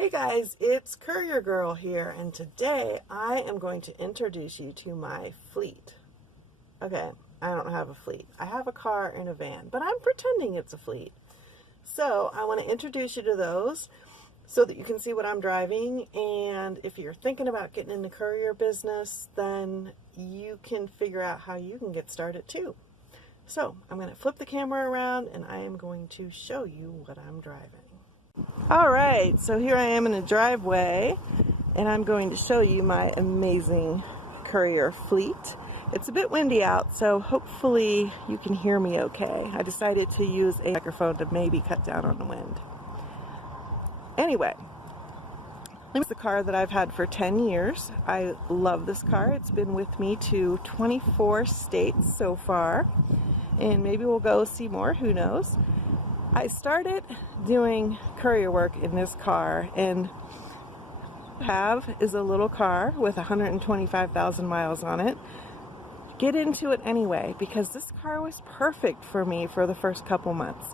Hey guys, it's Courier Girl here, and today I am going to introduce you to my fleet. Okay, I don't have a fleet. I have a car and a van, but I'm pretending it's a fleet. So I want to introduce you to those so that you can see what I'm driving, and if you're thinking about getting in the courier business, then you can figure out how you can get started too. So I'm going to flip the camera around and I am going to show you what I'm driving. Alright, so here I am in a driveway and I'm going to show you my amazing courier fleet. It's a bit windy out, so hopefully you can hear me okay. I decided to use a microphone to maybe cut down on the wind. Anyway, this is the car that I've had for 10 years. I love this car. It's been with me to 24 states so far, and maybe we'll go see more, who knows. I started doing courier work in this car, and what I have is a little car with 125,000 miles on it. Get into it anyway, because this car was perfect for me for the first couple months.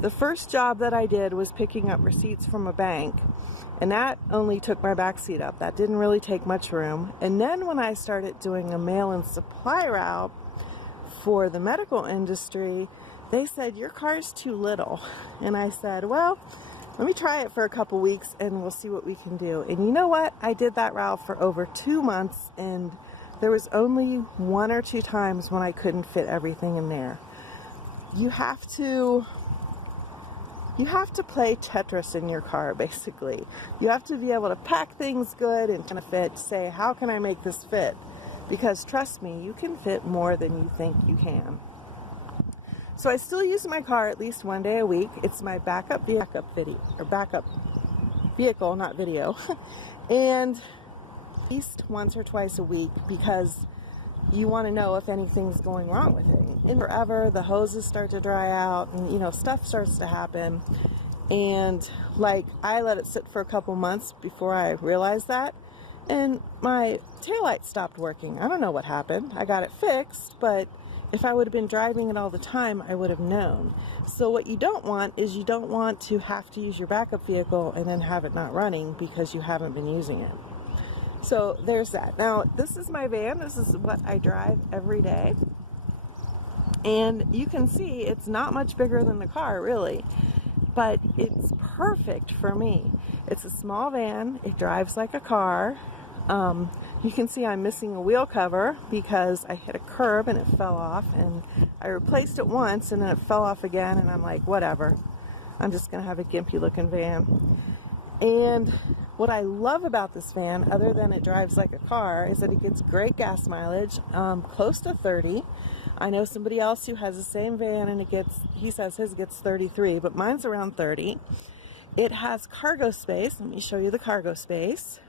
The first job that I did was picking up receipts from a bank, and that only took my back seat up. That didn't really take much room. And then when I started doing a mail and supply route for the medical industry, they said, your car's too little. And I said, well, let me try it for a couple weeks and we'll see what we can do. And you know what? I did that route for over 2 months, and there was only 1 or 2 times when I couldn't fit everything in there. You have to play Tetris in your car, basically. You have to be able to pack things good and kind of fit, say, how can I make this fit? Because trust me, you can fit more than you think you can. So I still use my car at least 1 day a week. It's my backup vehicle, not video. And at least once or twice a week, because you want to know if anything's going wrong with it. And forever, the hoses start to dry out, and stuff starts to happen. And like, I let it sit for a couple months before I realized that, and my taillight stopped working. I don't know what happened. I got it fixed, but if I would have been driving it all the time, I would have known. So what you don't want is you don't want to have to use your backup vehicle and then have it not running because you haven't been using it. So there's that. Now, this is my van. This is what I drive every day. And you can see it's not much bigger than the car, really. But it's perfect for me. It's a small van. It drives like a car. You can see I'm missing a wheel cover because I hit a curb and it fell off, and I replaced it once and then it fell off again, and I'm like, whatever. I'm just going to have a gimpy looking van. And what I love about this van, other than it drives like a car, is that it gets great gas mileage, close to 30. I know somebody else who has the same van and he says his gets 33, but mine's around 30. It has cargo space. Let me show you the cargo space.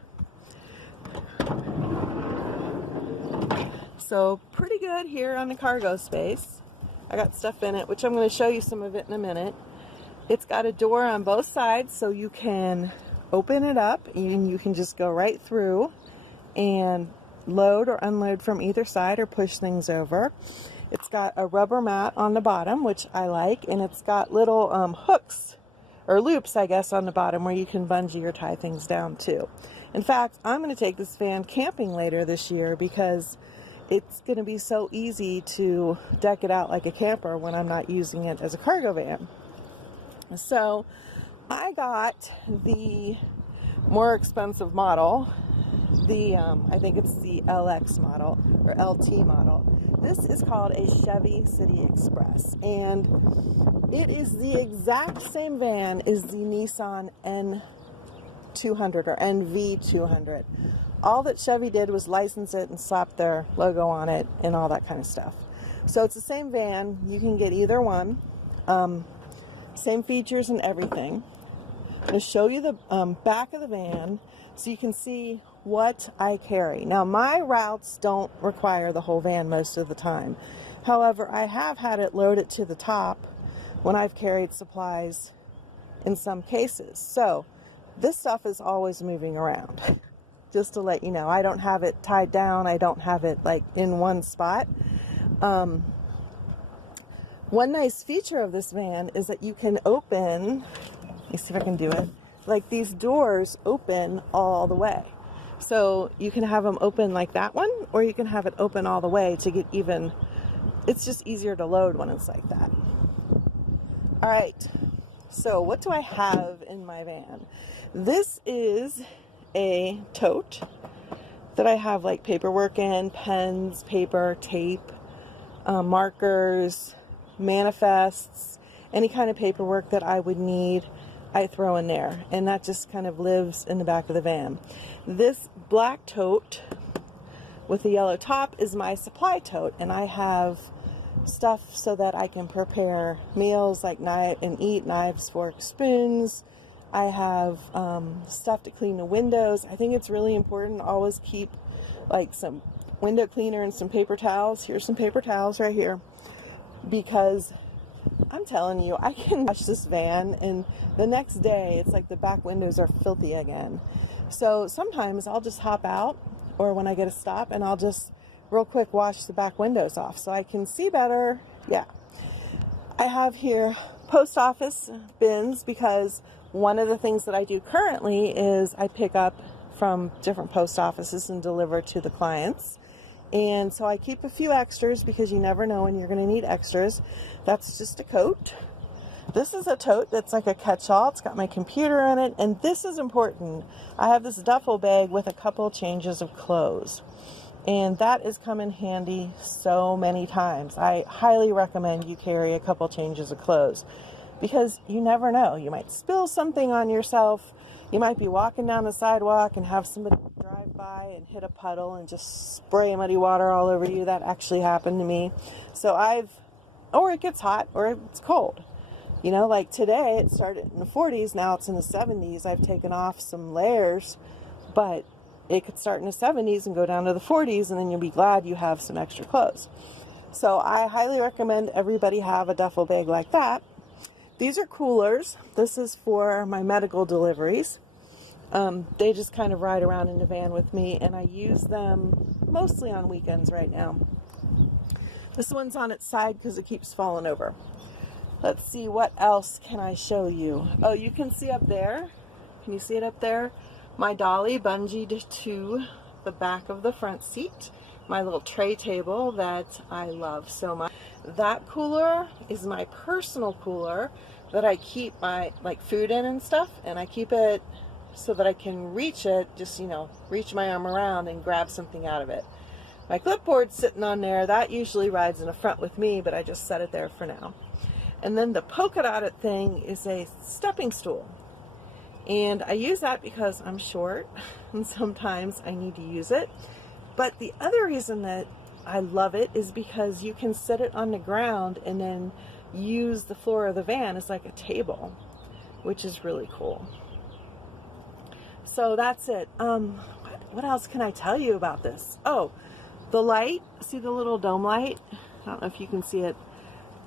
So pretty good here on the cargo space. I got stuff in it, which I'm going to show you some of it in a minute. It's got a door on both sides, so you can open it up and you can just go right through and load or unload from either side or push things over. It's got a rubber mat on the bottom, which I like, and it's got little hooks or loops, I guess, on the bottom where you can bungee or tie things down too. In fact, I'm going to take this van camping later this year because it's going to be so easy to deck it out like a camper when I'm not using it as a cargo van. So I got the more expensive model, I think it's the LX model or LT model. This is called a Chevy City Express, and it is the exact same van as the Nissan N200 or NV200. All that Chevy did was license it and slap their logo on it and all that kind of stuff. So it's the same van. You can get either one. Same features and everything. I'm going to show you the back of the van so you can see what I carry. Now, my routes don't require the whole van most of the time. However, I have had it loaded to the top when I've carried supplies in some cases. So this stuff is always moving around. Just to let you know, I don't have it tied down. I don't have it like in one spot. One nice feature of this van is that you can open, let me see if I can do it, like these doors open all the way. So you can have them open like that one, or you can have it open all the way to get even, it's just easier to load when it's like that. All right, so what do I have in my van? This is a tote that I have like paperwork in, pens, paper, tape, markers, manifests, any kind of paperwork that I would need, I throw in there, and that just kind of lives in the back of the van. This black tote with the yellow top is my supply tote, and I have stuff so that I can prepare meals like knives, forks, spoons. I have stuff to clean the windows. I think it's really important to always keep like some window cleaner and some paper towels. Here's some paper towels right here, because I'm telling you, I can wash this van and the next day it's like the back windows are filthy again. So sometimes I'll just hop out, or when I get a stop, and I'll just real quick wash the back windows off so I can see better. Yeah. I have here post office bins, because one of the things that I do currently is I pick up from different post offices and deliver to the clients. And so I keep a few extras, because you never know when you're going to need extras. That's just a coat. This is a tote that's like a catch-all. It's got my computer in it. And this is important. I have this duffel bag with a couple changes of clothes. And that has come in handy so many times. I highly recommend you carry a couple changes of clothes, because you never know. You might spill something on yourself. You might be walking down the sidewalk and have somebody drive by and hit a puddle and just spray muddy water all over you. That actually happened to me. So or it gets hot, or it's cold. You know, like today it started in the 40s, now it's in the 70s. I've taken off some layers, but it could start in the 70s and go down to the 40s, and then you'll be glad you have some extra clothes. So I highly recommend everybody have a duffel bag like that. These are coolers. This is for my medical deliveries. They just kind of ride around in the van with me, and I use them mostly on weekends right now. This one's on its side because it keeps falling over. Let's see, what else can I show you? Oh, you can see up there. Can you see it up there? My dolly bungeed to the back of the front seat. My little tray table that I love so much. That cooler is my personal cooler that I keep my food in and stuff, and I keep it so that I can reach it, just, you know, reach my arm around and grab something out of it. My clipboard's sitting on there. That usually rides in the front with me, but I just set it there for now. And then the polka dotted thing is a stepping stool. And I use that because I'm short and sometimes I need to use it. But the other reason that I love it is because you can sit it on the ground and then use the floor of the van as like a table, which is really cool. So that's it. What else can I tell you about this? Oh, the light. See the little dome light? I don't know if you can see it.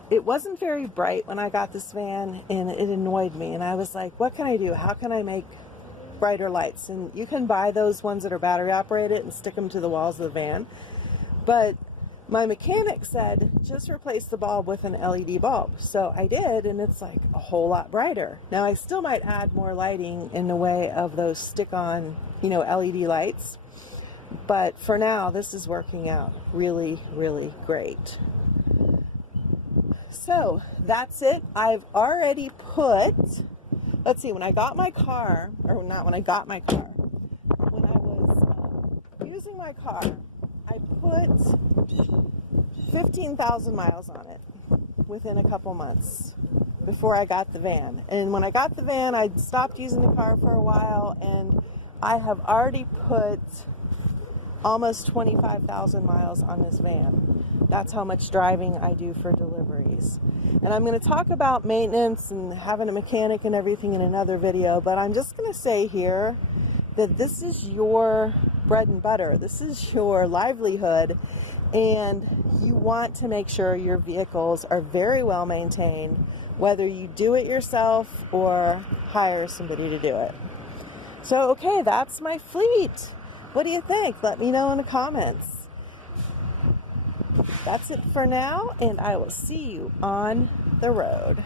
It wasn't very bright when I got this van, and it annoyed me. And I was like, what can I do? How can I make brighter lights? And you can buy those ones that are battery operated and stick them to the walls of the van. But my mechanic said, just replace the bulb with an LED bulb. So I did, and it's like a whole lot brighter. Now I still might add more lighting in the way of those stick-on, you know, LED lights. But for now, this is working out really, really great. So that's it. I've already put, let's see, when I got my car, or not when I got my car, when I was using my car, I put 15,000 miles on it within a couple months before I got the van. And when I got the van, I stopped using the car for a while, and I have already put almost 25,000 miles on this van. That's how much driving I do for deliveries. And I'm going to talk about maintenance and having a mechanic and everything in another video, but I'm just going to say here that this is your bread and butter. This is your livelihood, and you want to make sure your vehicles are very well maintained, whether you do it yourself or hire somebody to do it. So, okay, that's my fleet. What do you think? Let me know in the comments. That's it for now, and I will see you on the road.